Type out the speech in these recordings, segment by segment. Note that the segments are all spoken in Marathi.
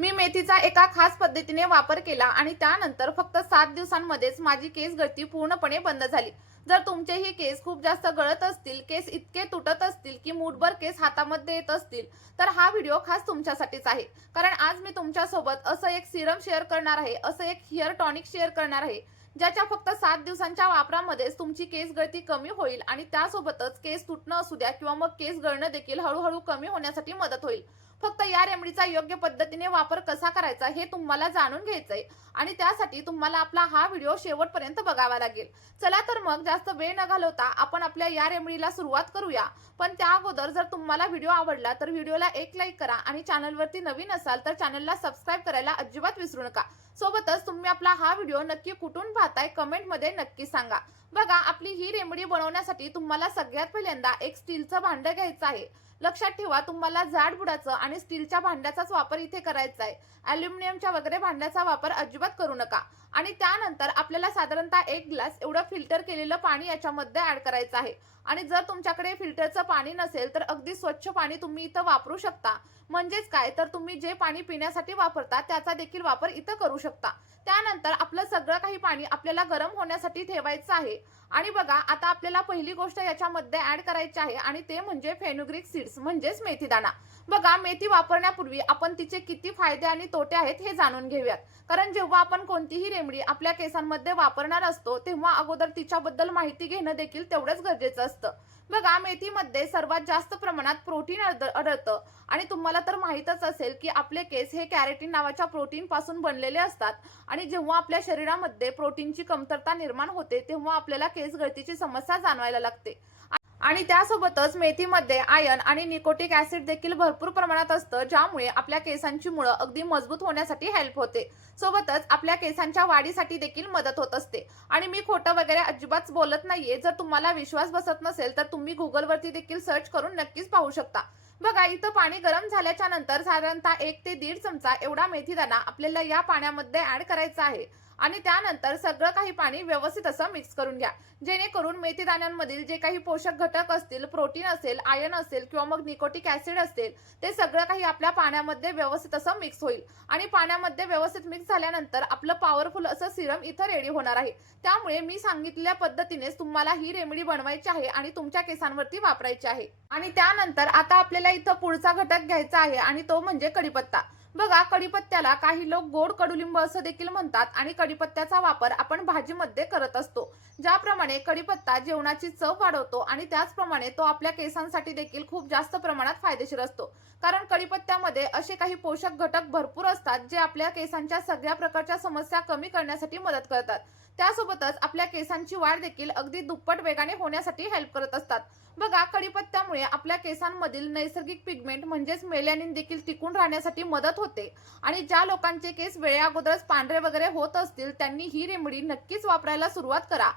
मी मेथीचा एका खास पद्धतीने वापर केला आणि त्यानंतर फक्त 7 दिवसांमध्येच माझी केस गळती पूर्णपणे बंद झाली. जर तुमचेही केस खूप जास्त गळत असतील, केस इतके तुटत असतील की मूठभर केस हातामध्ये येत असतील, तर हा व्हिडिओ खास तुमच्यासाठीच आहे. कारण आज मी तुमच्यासोबत असं एक सिरम शेअर करणार आहे, असं एक हेअर टॉनिक शेअर करणार आहे, ज्याच्या फक्त 7 दिवसांच्या वापरामध्येच तुमची केस गळती कमी होईल आणि त्यासोबतच केस तुटणं असू द्या किंवा मग केस गळणं देखील हळूहळू कमी होण्यासाठी मदत होईल. फक्त या रेमेडीचा योग्य पद्धतीने वापर कसा करायचा हे तुम्हाला जाणून घ्यायचंय आणि त्यासाठी तुम्हाला आपला हा व्हिडिओ शेवटपर्यंत बघावा लागेल. चला तर मग जास्त वेळ न घालवता आपण आपल्या या रेमेडीला सुरुवात करूया. पण त्या अगोदर जर तुम्हाला व्हिडिओ आवडला तर व्हिडिओला एक लाईक करा आणि चॅनलवरती नवीन असाल तर चॅनलला सबस्क्राईब करायला अजिबात विसरू नका. सोबतच तुम्ही आपला हा व्हिडिओ नक्की कुठून पाहताय कमेंटमध्ये नक्की सांगा. बघा, आपली ही रेमेडी बनवण्यासाठी तुम्हाला सगळ्यात पहिल्यांदा एक स्टीलचं भांडं घ्यायचं आहे. लक्षात ठेवा, तुम्हाला जाड बुडाचं आणि स्टीलच्या भांड्याचाच वापर इथे करायचा आहे. अॅल्युमिनियमच्या वगैरे भांड्याचा वापर अजिबात करू नका. आणि त्यानंतर आपल्याला साधारणतः 1 ग्लास एवढं फिल्टर केलेलं पाणी याच्यामध्ये ऍड करायचं आहे. आणि जर तुमच्याकडे फिल्टरचं पाणी नसेल तर अगदी स्वच्छ पाणी तुम्ही इथं वापरू शकता. म्हणजेच काय, तर तुम्ही जे पाणी पिण्यासाठी वापरता त्याचा देखील वापर इथं करू शकता. त्यानंतर आपलं सगळं काही पाणी आपल्याला गरम होण्यासाठी ठेवायचं आहे. आणि बघा, आता आपल्याला पहिली गोष्ट याच्यामध्ये ऍड करायची आहे आणि ते म्हणजे फेनुग्रीक सीड्स म्हणजेच मेथीदाणा. बघा, मेथी वापरण्यापूर्वी आपण तिचे किती फायदे आणि तोटे आहेत हे जाणून घेऊयात. कारण जेव्हा आपण कोणतीही रेमेडी आपल्या केसांमध्ये वापरणार असतो तेव्हा अगोदर तिच्याबद्दल माहिती घेणं देखील तेवढंच गरजेचं असतं. बघा, मेथीमध्ये सर्वात जास्त प्रमाणात प्रोटीन आढळतं आणि तुम्हाला तर माहीतच असेल की आपले केस हे कॅरेटीन नावाच्या प्रोटीन पासून बनलेले असतात. आणि जेव्हा आपल्या शरीरामध्ये प्रोटीनची कमतरता निर्माण होते तेव्हा आपल्याला केस गळतीची समस्या जाणवायला लागते. आणि त्यासोबतच मेथीमध्ये आयर्न आणि निकोटिक ऍसिड देखील भरपूर प्रमाणात असतं, ज्यामुळे आपल्या केसांची मुळं अगदी मजबूत होण्यासाठी हेल्प होते. सोबतच आपल्या केसांच्या वाढीसाठी देखील मदत होत असते. आणि मी खोटं वगैरे अजिबात बोलत नाहीये. जर तुम्हाला विश्वास बसत नसेल तर तुम्ही गुगलवरती देखील सर्च करून नक्कीच पाहू शकता. बघा, इथं पाणी गरम झाल्याच्या नंतर साधारणतः 1 ते 1.5 चमचा एवढा मेथीदाणा आपल्याला या पाण्यामध्ये ऍड करायचा आहे. आणि त्यानंतर सगळं काही पाणी व्यवस्थित असं मिक्स करून घ्या, जेणेकरून मेथीदाण्यांमधील जे काही पोषक घटक असतील, प्रोटीन असेल, आयर्न असेल किंवा मग निकोटिक ऍसिड असेल, ते सगळं काही आपल्या पाण्यामध्ये व्यवस्थित असं मिक्स होईल. आणि पाण्यामध्ये व्यवस्थित मिक्स झाल्यानंतर आपलं पॉवरफुल असं सिरम इथं रेडी होणार आहे. त्यामुळे मी सांगितलेल्या पद्धतीनेच तुम्हाला ही रेमेडी बनवायची आहे आणि तुमच्या केसांवरती वापरायची आहे. आणि त्यानंतर आता आपल्याला इथं पुढचा घटक घ्यायचा आहे आणि तो म्हणजे कढीपत्ता. बघा, कढीपत्त्याला काही लोक गोड कडुलिंब असं देखील म्हणतात आणि कढीपत्त्याचा वापर आपण भाजीमध्ये करत असतो. ज्याप्रमाणे कढीपत्ता जेवणाची चव वाढवतो आणि त्याचप्रमाणे तो आपल्या केसांसाठी देखील खूप जास्त प्रमाणात फायदेशीर असतो. कारण कढीपत्त्यामध्ये असे काही पोषक घटक भरपूर असतात जे आपल्या केसांच्या सगळ्या प्रकारच्या समस्या कमी करण्यासाठी मदत करतात. त्यासोबतच आपल्या केसांची वाढ देखील अगदी दुप्पट वेगाने होण्यासाठी हेल्प करत असतात. बघा, कढीपत्त्यामुळे आपल्या केसांमधील नैसर्गिक पिगमेंट म्हणजेच मेलॅनिन देखील टिकून राहण्यासाठी मदत होते. आणि ज्या लोकांचे केस वेळेअगोदरच पांढरे वगैरे होत असतील त्यांनी ही रेमेडी नक्कीच वापरायला सुरुवात करा.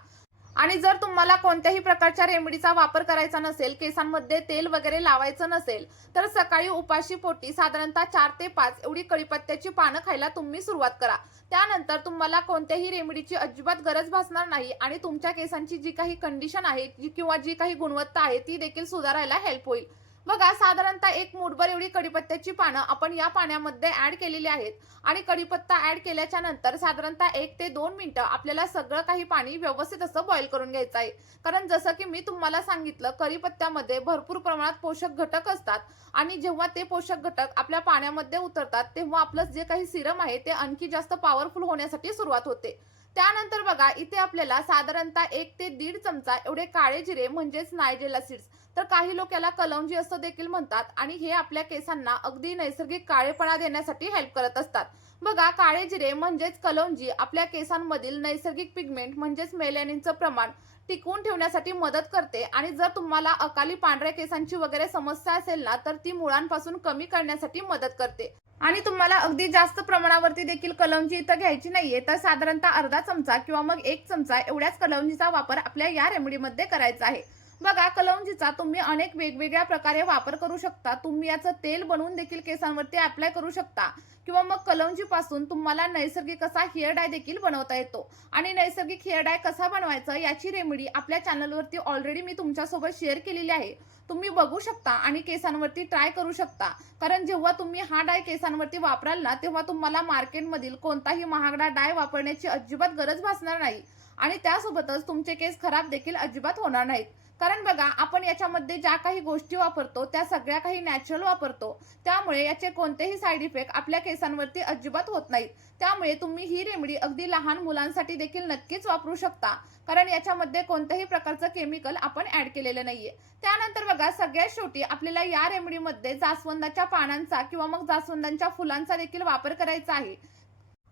आणि जर तुम्हाला कोणत्याही प्रकारच्या रेमेडीचा वापर करायचा नसेल, केसांमध्ये तेल वगैरे लावायचं नसेल, तर सकाळी उपाशी पोटी साधारणतः 4 ते 5 एवढी कढीपत्त्याची पानं खायला तुम्ही सुरुवात करा. त्यानंतर तुम्हाला कोणत्याही रेमेडीची अजिबात गरज भासणार नाही आणि तुमच्या केसांची जी काही कंडिशन आहे किंवा जी काही गुणवत्ता आहे ती देखील सुधारायला हेल्प होईल. बघा, साधारणतः 1 मूठभर एवढी कढीपत्त्याची पानं आपण या पाण्यामध्ये ऍड केलेली आहेत. आणि कढीपत्ता ऍड केल्याच्या नंतर साधारणतः 1 ते 2 मिनिटं आपल्याला सगळं काही पाणी व्यवस्थित असं बॉईल करून घ्यायचं आहे. कारण जसं की मी तुम्हाला सांगितलं, कढीपत्त्यामध्ये भरपूर प्रमाणात पोषक घटक असतात आणि जेव्हा ते पोषक घटक आपल्या पाण्यामध्ये उतरतात तेव्हा आपलं जे काही सिरम आहे ते आणखी जास्त पॉवरफुल होण्यासाठी सुरुवात होते. त्यानंतर बघा, इथे आपल्याला साधारणतः 1 ते 1.5 चमचा एवढे काळे जिरे म्हणजेच नायजेला सीड्स, तर काही लोक याला कलौंजी असं देखील म्हणतात आणि हे आपल्या केसांना अगदी नैसर्गिक काळेपणा देण्यासाठी हेल्प करत असतात. बघा, काळे जिरे म्हणजेच कलौंजी आपल्या केसांमधील नैसर्गिक पिगमेंट म्हणजेच मेलॅनिनचं प्रमाण टिकवून ठेवण्यासाठी मदत करते. आणि जर तुम्हाला अकाली पांढऱ्या केसांची वगैरे समस्या असेल ना, तर ती मुळांपासून कमी करण्यासाठी मदत करते. आणि तुम्हाला अगदी जास्त प्रमाणावरती देखील कलौंजी इथं घ्यायची नाहीये, तर साधारणतः अर्धा चमचा किंवा मग 1 चमचा एवढ्याच कलौंजीचा वापर आपल्या या रेमेडीमध्ये करायचा आहे. बघा, कलौंजीचा तुम्ही अनेक वेगवेगळ्या प्रकारे वापर करू शकता. तुम्ही याचं तेल बनवून देखील केसांवरती अप्लाय करू शकता किंवा मग कलौंजीपासून तुम्हाला नैसर्गिक असा हेअर डाय देखील बनवता येतो. आणि नैसर्गिक हेअर डाय कसा बनवायचा याची रेमेडी आपल्या चॅनलवरती ऑलरेडी मी तुमच्यासोबत शेअर केलेली आहे. तुम्ही बघू शकता आणि केसांवरती ट्राय करू शकता. कारण जेव्हा तुम्ही हा डाय केसांवरती वापराल ना, तेव्हा तुम्हाला मार्केटमधील कोणताही महागडा डाय वापरण्याची अजिबात गरज भासणार नाही. आणि त्यासोबतच तुमचे केस खराब देखील अजिबात होणार नाहीत. कारण बघा, आपण याच्यामध्ये ज्या काही गोष्टी वापरतो त्या सगळ्या काही नॅचरल वापरतो. त्यामुळे याचे कोणतेही साईड इफेक्ट आपल्या केसांवरती अजिबात होत नाहीत. त्यामुळे तुम्ही ही रेमेडी अगदी लहान मुलांसाठी देखील नक्कीच वापरू शकता. कारण याच्यामध्ये कोणत्याही प्रकारचं केमिकल आपण ऍड केलेलं नाहीये. त्यानंतर बघा, सगळ्यात शेवटी आपल्याला या रेमेडीमध्ये जास्वंदाच्या पानांचा किंवा मग जास्वंदाच्या फुलांचा देखील वापर करायचा आहे.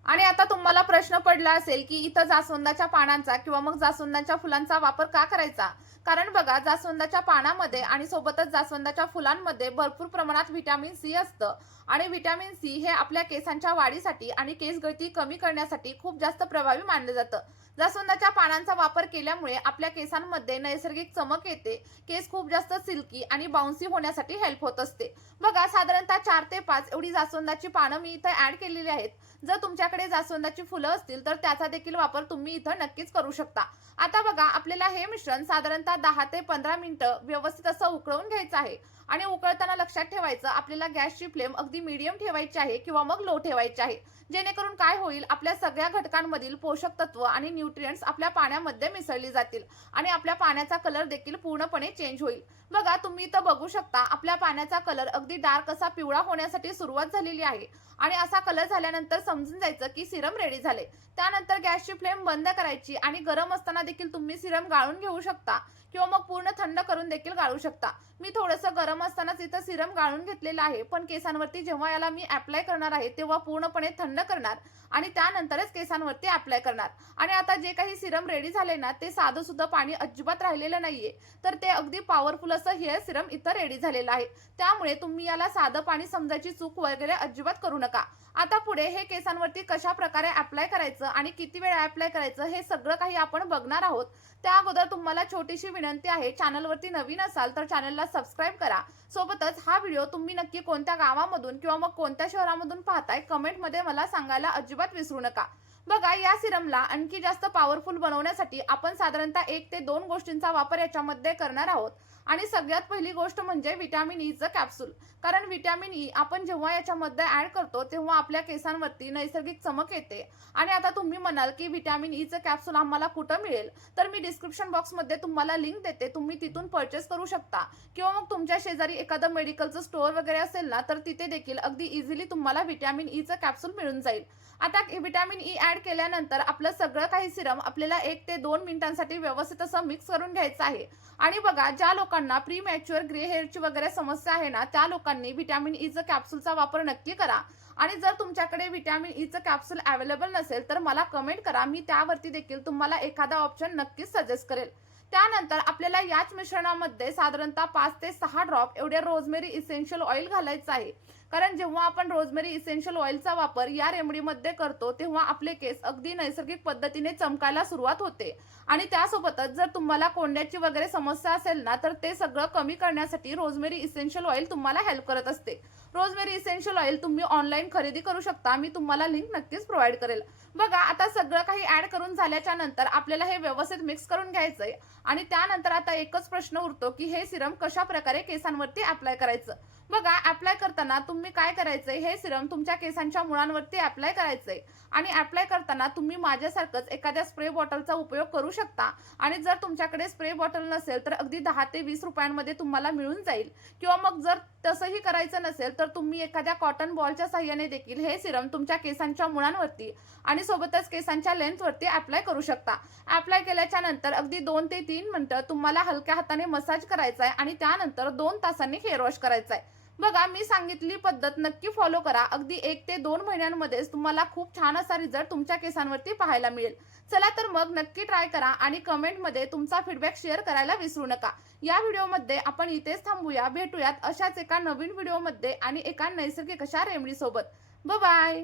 आणि आता तुम्हाला प्रश्न पडला असेल की इथं जास्वंदाच्या पानांचा किंवा मग जास्वंदाच्या फुलांचा वापर का करायचा? कारण बघा, जास्वंदाच्या पानामध्ये आणि सोबतच जास्वंदाच्या फुलांमध्ये भरपूर प्रमाणात व्हिटॅमिन सी असतं. आणि व्हिटॅमिन सी हे आपल्या केसांच्या वाढीसाठी आणि केस गळती कमी करण्यासाठी खूप जास्त प्रभावी मानलं जातं. जास्वंदाच्या पानांचा वापर केल्यामुळे आपल्या केसांमध्ये नैसर्गिक चमक येते. केस खूप जास्त सिल्की आणि बाउन्सी होण्यासाठी हेल्प होत असते. बघा, साधारणतः 4 ते 5 एवढी जास्वंदाची पानं मी इथं ऍड केलेली आहेत. जर तुमच्याकडे जास्वंदाची फुलं असतील तर त्याचा देखील वापर तुम्ही इथं नक्कीच करू शकता. आता बघा, आपल्याला हे मिश्रण साधारणतः 10 ते 15 मिनिटं व्यवस्थित असं उकळून घ्यायचं आहे. आणि उकळताना लक्षात ठेवायचं, आपल्याला गॅसची फ्लेम अगदी मीडियम ठेवायची आहे किंवा मग लो ठेवायची आहे. जेणेकरून काय होईल, आपल्या सगळ्या घटकांमधील पोषक तत्व आणि न्यूट्रिएंट्स आपल्या पाण्यामध्ये मिसळली जातील आणि आपल्या पाण्याचा कलर देखील पूर्णपणे चेंज होईल. बघा, तुम्ही इथं बघू शकता, आपल्या पाण्याचा कलर अगदी डार्क असा पिवळा होण्यासाठी सुरुवात झालेली आहे. आणि असा कलर झाल्यानंतर समजून जायचं की सिरम रेडी झाले. त्यानंतर गॅसची फ्लेम बंद करायची आणि गरम असताना देखील तुम्ही सिरम गाळून घेऊ शकता किंवा मग पूर्ण थंड करून देखील गाळू शकता. मी थोडंसं गरम असतानाच इथं सिरम गाळून घेतलेलं आहे, पण केसांवरती जेव्हा याला मी अप्लाय करणार आहे तेव्हा पूर्णपणे थंड करणार आणि त्यानंतरच केसांवरती अप्लाय करणार. आणि आता जे काही सिरम रेडी झाले ना, ते साधं सुद्धा पाणी अजिबात राहिलेलं नाहीये, तर ते अगदी पॉवरफुल असं हेअर सिरम इथं रेडी झालेलं आहे. त्यामुळे तुम्ही याला साधं पाणी समजायची चूक वगैरे अजिबात करू नका. आता पुढे हे केसांवरती कशा प्रकारे अप्लाय करायचं आणि किती वेळ अप्लाय करायचं हे सगळं काही आपण बघणार आहोत. त्या अगोदर तुम्हाला छोटीशी विनंती आहे, चॅनलवरती नवीन असाल तर चॅनलला सबस्क्राईब करा. सोबतच हा व्हिडिओ तुम्ही नक्की कोणत्या गावामधून किंवा मग कोणत्या शहरामधून पाहताय कमेंटमध्ये मला सांगायला अजिबात विसरू नका. बघा, या सिरमला आणखी जास्त पॉवरफुल बनवण्यासाठी आपण साधारणतः 1 ते 2 गोष्टींचा वापर याच्यामध्ये करणार आहोत. आणि सगळ्यात पहिली गोष्ट म्हणजे व्हिटॅमिन ईचं कॅप्सूल. कारण व्हिटॅमिन ई आपण जेव्हा याच्यामध्ये ऍड करतो तेव्हा आपल्या केसांवरती नैसर्गिक चमक येते. आणि आता तुम्ही म्हणाल की व्हिटॅमिन ईचं कॅप्सूल आम्हाला कुठं मिळेल? तर मी डिस्क्रिप्शन बॉक्समध्ये तुम्हाला लिंक देते, तुम्ही तिथून परचेस करू शकता. किंवा मग तुमच्या शेजारी एखादं मेडिकलचं स्टोअर वगैरे असेल ना, तर तिथे देखील अगदी इझिली तुम्हाला व्हिटॅमिन ईचं कॅप्सूल मिळून जाईल. आता व्हिटॅमिन ई ऍड केल्यानंतर आपलं सगळं काही सिरम आपल्याला 1 ते 2 मिनिटांसाठी व्यवस्थित असं मिक्स करून घ्यायचं आहे. आणि बघा, ज्या लोकांना प्री मॅच्युअर ग्रे हेअरची वगैरे समस्या आहे ना, त्या लोकांनी व्हिटॅमिन ईचं कॅप्सूलचा वापर नक्की करा. आणि जर तुमच्याकडे व्हिटॅमिन ईचं कॅप्सूल अवेलेबल नसेल तर मला कमेंट करा, मी त्यावरती देखील तुम्हाला एखादा ऑप्शन नक्कीच सजेस्ट करेल. त्यानंतर आपल्याला याच मिश्रणामध्ये साधारणतः 5 ते 6 ड्रॉप एवढे रोजमेरी इसेन्शियल ऑइल घालायचं आहे. कारण जेव्हा आपण रोजमेरी इसेन्शियल ऑइलचा वापर या रेमेडीमध्ये करतो तेव्हा आपले केस अगदी नैसर्गिक पद्धतीने चमकायला सुरुवात होते. आणि त्यासोबतच जर तुम्हाला कोंड्याची वगैरे समस्या असेल ना, तर ते सगळं कमी करण्यासाठी रोजमेरी इसेन्शियल ऑइल तुम्हाला हेल्प करत असते. रोजमेरी इसेन्शियल ऑइल तुम्ही ऑनलाईन खरेदी करू शकता, मी तुम्हाला लिंक नक्कीच प्रोव्हाइड करेल. बघा, आता सगळं काही ऍड करून झाल्याच्या नंतर आपल्याला हे व्यवस्थित मिक्स करून घ्यायचंय. आणि त्यानंतर आता एकच प्रश्न उरतो की हे सिरम कशा प्रकारे केसांवरती अप्लाय करायचं. बघा, अप्लाय करताना तुम्ही काय करायचंय, हे सिरम तुमच्या केसांच्या मुळांवरती अप्लाय करायचंय. आणि अप्लाय करताना तुम्ही माझ्यासारखंच एखाद्या स्प्रे बॉटलचा उपयोग करू शकता. आणि जर तुमच्याकडे स्प्रे बॉटल नसेल तर अगदी 10 ते 20 रुपयांमध्ये तुम्हाला मिळून जाईल. किंवा मग जर तसंही करायचं नसेल तर तुम्ही एखाद्या कॉटन बॉलच्या साहाय्याने देखील हे सिरम तुमच्या केसांच्या मुळांवरती आणि सोबतच केसांच्या लेंथवरती अप्लाय करू शकता. अप्लाय केल्याच्या नंतर अगदी 2 ते 3 मिनिटं तुम्हाला हलक्या हाताने मसाज करायचा आहे आणि त्यानंतर 2 तासांनी हेअर वॉश करायचा आहे. बघा, मी सांगितली पद्धत नक्की फॉलो करा. अगदी 1 ते 2 महिन्यांमध्येच तुम्हाला खूप छान असा रिझल्ट तुमच्या केसांवरती पाहायला मिळेल. चला तर मग नक्की ट्राय करा आणि कमेंटमध्ये तुमचा फीडबॅक शेअर करायला विसरू नका. या व्हिडिओमध्ये आपण इथेच थांबूया. भेटूयात अशाच एका नवीन व्हिडिओमध्ये आणि एका नैसर्गिक अशा रेमेडी सोबत. Bye bye.